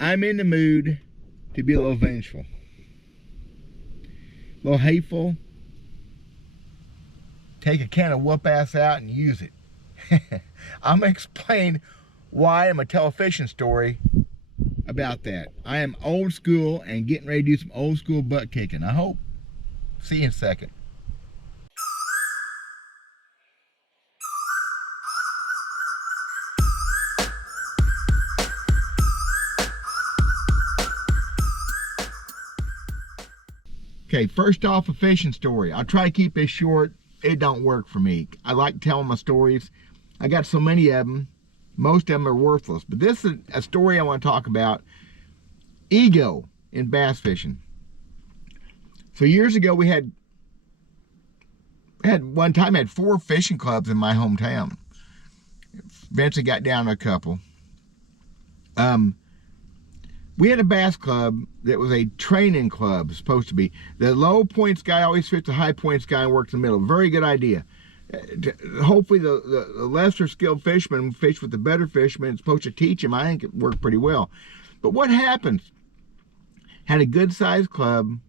I'm in the mood to be a little vengeful, a little hateful. Take a can of whoop ass out and use it. I'm gonna explain why I'm gonna tell a fishing story about that. I am old school and getting ready to do some old school butt kicking, I hope. See you in a second. Okay, first off, a fishing story. I'll try to keep this short. It don't work for me. I like telling my stories. I got so many of them. Most of them are worthless. But this is a story I want to talk about. Ego in bass fishing. So years ago, we had one time I had 4 fishing clubs in my hometown. Eventually got down to a couple. We had a bass club that was a training club, supposed to be. The low points guy always fits the high points guy and works in the middle. Very good idea. Hopefully the lesser skilled fisherman fish with the better fisherman. It's supposed to teach him. I think it worked pretty well. But what happens? Had a good sized club,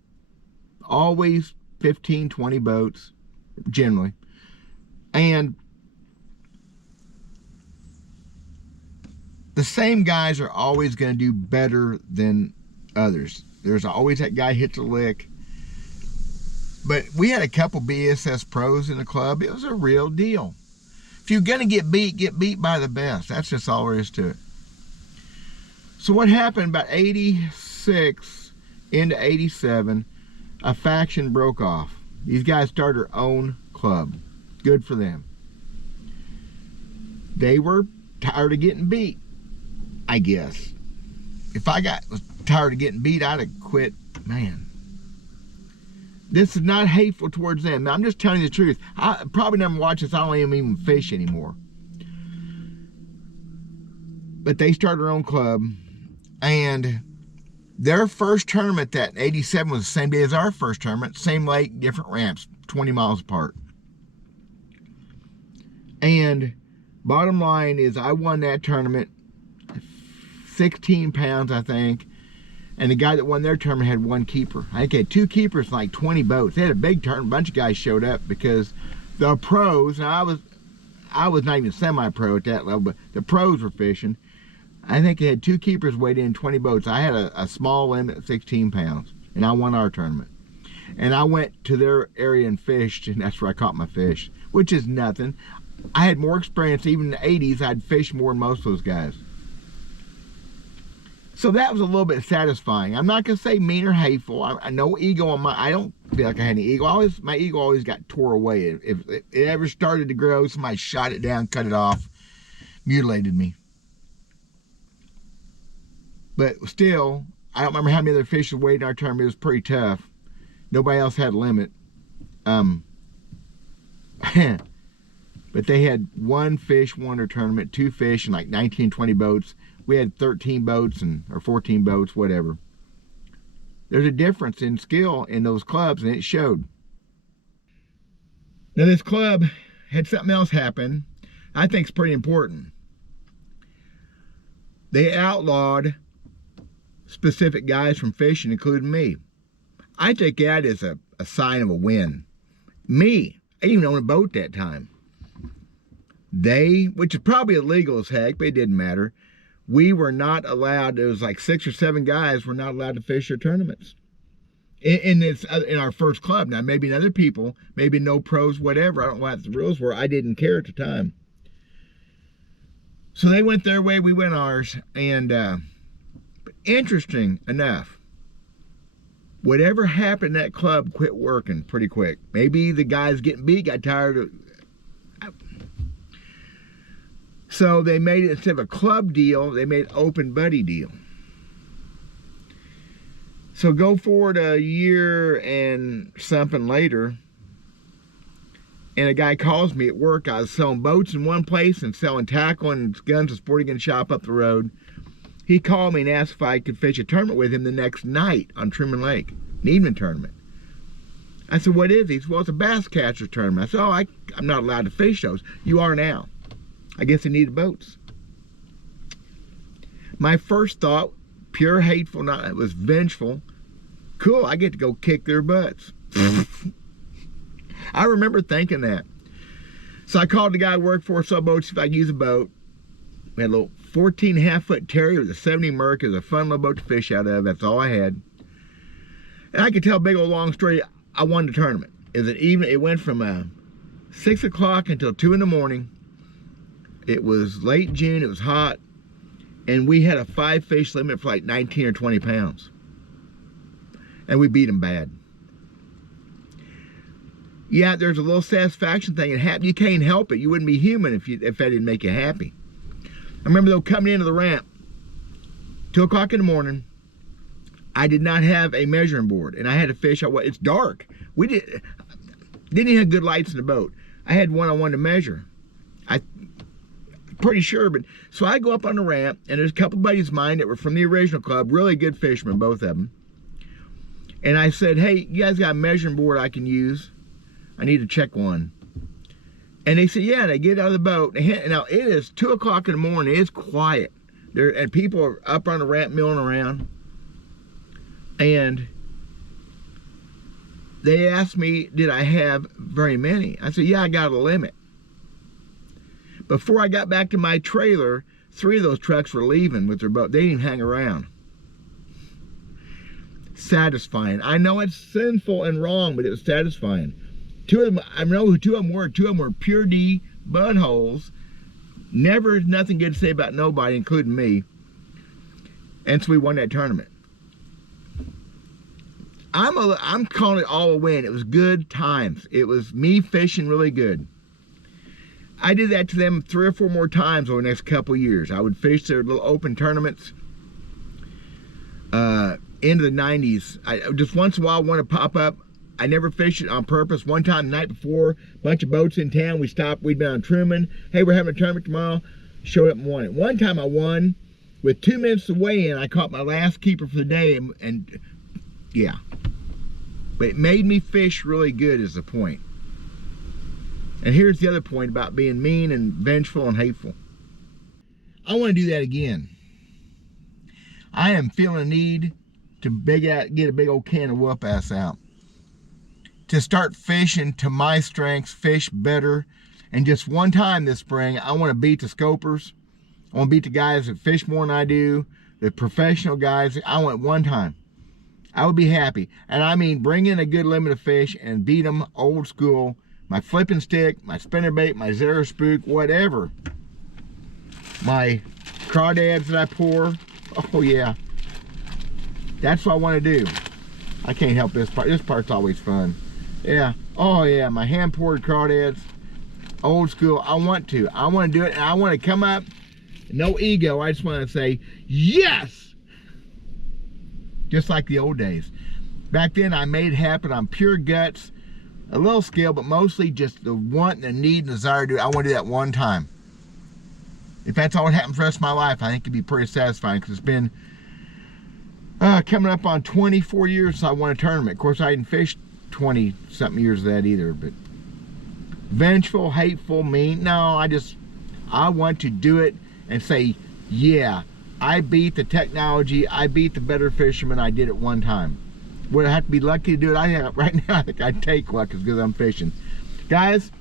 always 15, 20 boats, generally. And the same guys are always going to do better than others. There's always that guy hits a lick. But we had a couple BSS pros in the club. It was a real deal. If you're going to get beat by the best. That's just all there is to it. So what happened about 86 into 87, a faction broke off. These guys started their own club. Good for them. They were tired of getting beat, I guess. If I was tired of getting beat, I'd have quit. Man, this is not hateful towards them. I'm just telling you the truth. I probably never watch this. I don't even fish anymore. But they started their own club, and their first tournament, that 87, was the same day as our first tournament. Same lake, different ramps, 20 miles apart. And bottom line is, I won that tournament, 16 pounds, I think. And the guy that won their tournament had 1 keeper. I think they had 2 keepers and like 20 boats. They had a big tournament. A bunch of guys showed up because the pros, now I was not even semi-pro at that level, but the pros were fishing. I think they had 2 keepers weighed in 20 boats. I had a small limit of 16 pounds, and I won our tournament. And I went to their area and fished, and that's where I caught my fish, which is nothing. I had more experience. Even in the 80s, I'd fished more than most of those guys. So that was a little bit satisfying. I'm not going to say mean or hateful. I no ego on I don't feel like I had any ego. My ego always got tore away. If it ever started to grow, somebody shot it down, cut it off, mutilated me. But still, I don't remember how many other fish weighed in our tournament. It was pretty tough. Nobody else had a limit. But they had 1 fish won their tournament, 2 fish, and like 19, 20 boats. We had 13 boats or 14 boats, whatever. There's a difference in skill in those clubs, and it showed. Now this club had something else happen I think it's pretty important. They outlawed specific guys from fishing, including me. I take that as a sign of a win. Me, I didn't even own a boat that time. They, which is probably illegal as heck, but it didn't matter. We were not allowed, there was like 6 or 7 guys were not allowed to fish their tournaments. In our first club. Now, maybe in other people, maybe no pros, whatever. I don't know what the rules were. I didn't care at the time. So they went their way, we went ours. And but interesting enough, whatever happened, that club quit working pretty quick. Maybe the guys getting beat got tired of. So they made it, instead of a club deal, they made an open buddy deal. So go forward a year and something later, and a guy calls me at work. I was selling boats in one place and selling tackle and guns and sporting goods shop up the road. He called me and asked if I could fish a tournament with him the next night on Truman Lake, an evening tournament. I said, what is it? He said, well, it's a bass catcher tournament. I said, oh, I'm not allowed to fish those. You are now. I guess they needed boats. My first thought, pure hateful, not, it was vengeful. Cool, I get to go kick their butts. I remember thinking that. So I called the guy I worked for, Subboat, see if I could use a boat. We had a little 14.5-foot terrier with a 70 Merc. It was a fun little boat to fish out of. That's all I had. And I could tell a big old long story. I won the tournament. It went from 6 o'clock until 2 in the morning. It was late June, it was hot, and we had a 5-fish limit for like 19 or 20 pounds. And we beat them bad. Yeah, there's a little satisfaction thing. You can't help it. You wouldn't be human if that didn't make you happy. I remember though, coming into the ramp, 2 o'clock in the morning, I did not have a measuring board, and I had to fish. It's dark. We didn't even have good lights in the boat. I had one I wanted to measure. Pretty sure, but so I go up on the ramp, and there's a couple buddies of mine that were from the original club, really good fishermen, both of them. And I said, hey, you guys got a measuring board I can use? I need to check one. And they said, yeah. They get out of the boat. Now it is 2 o'clock in the morning. It's quiet. And people are up on the ramp milling around. And they asked me, did I have very many? I said, yeah, I got a limit. Before I got back to my trailer, 3 of those trucks were leaving with their boat. They didn't even hang around. Satisfying. I know it's sinful and wrong, but it was satisfying. 2 of them, I know who 2 of them were. 2 of them were pure D buttholes. Never nothing good to say about nobody, including me. And so we won that tournament. I'm calling it all a win. It was good times. It was me fishing really good. I did that to them 3 or 4 more times over the next couple of years. I would fish their little open tournaments into the 90s. Just once in a while, one would pop up. I never fished it on purpose. One time, the night before, a bunch of boats in town. We stopped. We'd been on Truman. Hey, we're having a tournament tomorrow. Showed up and won it. One time I won with 2 minutes to weigh in. I caught my last keeper for the day, and yeah. But it made me fish really good is the point. And here's the other point about being mean and vengeful and hateful. I want to do that again. I am feeling a need to get a big old can of whoop ass out. To start fishing to my strengths, fish better. And just one time this spring, I want to beat the scopers. I want to beat the guys that fish more than I do, the professional guys. I want one time. I would be happy. And I mean, bring in a good limit of fish and beat them old school. My flipping stick, my spinnerbait, my zero spook, whatever. My crawdads that I pour. Oh yeah. That's what I want to do. I can't help this part. This part's always fun. Yeah. Oh yeah, my hand poured crawdads. Old school. I want to do it, and I want to come up. No ego. I just want to say, yes! Just like the old days. Back then, I made it happen on pure guts. A little skill, but mostly just the want and the need and desire to do it. I want to do that one time. If that's all that happens for the rest of my life, I think it'd be pretty satisfying, because it's been coming up on 24 years since I won a tournament. Of course, I didn't fish 20-something years of that either, but vengeful, hateful, mean. No, I want to do it and say, yeah, I beat the technology, I beat the better fisherman, I did it one time. Would I have to be lucky to do it? Right now, I think I'd take luck because I'm fishing. Guys,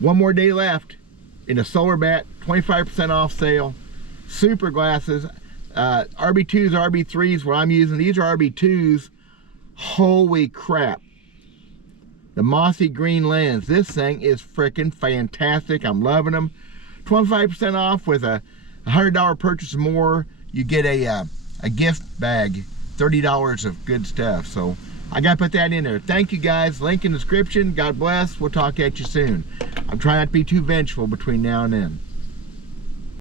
one more day left in a solar bat, 25% off sale, super glasses, RB2s, RB3s, what I'm using. These are RB2s. Holy crap. The mossy green lens. This thing is freaking fantastic. I'm loving them. 25% off with a $100 purchase or more. You get a gift bag. $30 of good stuff. So I gotta put that in there. Thank you guys. Link in the description. God bless. We'll talk at you soon. I'm trying not to be too vengeful between now and then.